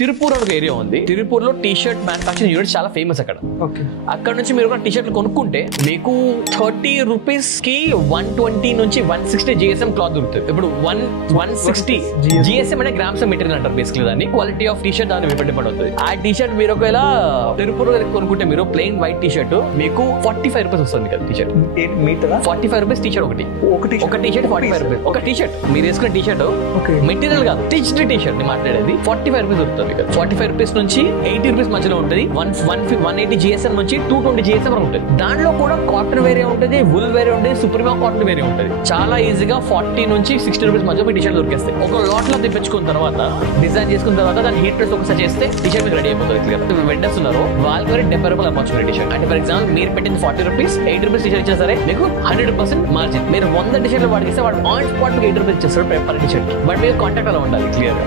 తిరుపూర్ ఒక ఏరియా ఉంది. తిరుపూర్ లో టీ షర్ట్ మ్యానుఫాక్చరింగ్ యూనిట్ చాలా ఫేమస్ అక్కడ. అక్కడ నుంచి మీరు ఒక టీ షర్ట్లు కొనుక్కుంటే మీకు 30 రూపీస్ కి 120 నుంచి 160 జిఎస్ఎం క్లాత్ దొరుకుతుంది. ఇప్పుడు 160 జిఎస్ఎం అంటే గ్రామ్స్ ఆఫ్ మెటీరియల్ అంటారు బేసిక్లీ దాన్ని. క్వాలిటీ ఆఫ్ టీ షర్ట్ దాన్ని డిపెండ్ అవుతుంది. ఆ టీ షర్ట్ మీరు ఒకవేళ తిరుపూర్ కొనుక్కుంటే మీరు ప్లెయిన్ వైట్ టీ షర్ట్ మీకు 45 రూపీస్ వస్తుంది కదా. T shirt 45 rupees T shirt ఒక టీ షర్ట్ 45 రూపీస్. ఒక టీ షర్ట్ మీరు వేసుకున్న టీ షర్ట్ మెటీరియల్ కాదు, స్టిచ్డ్ టీ షర్ట్ మాట్లాడేది 45 రూపీస్ దొరుకుతుంది. 45 రూపీస్ నుంచి 80 రూపీస్ మధ్యలో ఉంటుంది. 180 జిఎస్ఎం నుంచి 220 జిఎస్ఎం ఉంటుంది. దాంట్లో కూడా కాటన్ వేరే ఉంటుంది, వుల్ వేరే ఉంటుంది, సుప్రీమా కాటన్ వేరే ఉంటుంది. చాలా ఈజీగా 40 నుంచి 60 రూపీస్ మధ్య టీ షర్ట్ దొరికేస్తాయి. ఒక లాట్ లో తెప్పించుకున్న తర్వాత డిజైన్ చేసుకున్న తర్వాత దాన్ని హీట్ ప్రెస్ ఒకసారి చేస్తే టీ షర్ట్ మీకు రెడీ అయిపోతుంది. వెండర్స్ ఉన్నారు వాళ్ళకి వేరే 70 రూపాయలు అమ్మొచ్చు టీ షర్ట్. అంటే ఫర్ ఎగ్జాంపుల్ మీరు పెట్టింది 40 రూపీస్, 80 రూపీస్ టీ షర్ట్ ఇచ్చినా సరే మీకు 100% మార్జిన్. మీరు 100 టీ షర్ట్లు వాడికిస్తే వాడు ఆన్ స్పాట్ మీకు 80 రూపీస్ ఇచ్చేస్తాడు పర్ టీ షర్ట్. బట్ మీరు కాంటాక్ట్ అలా ఉండాలి క్లియర్ గా.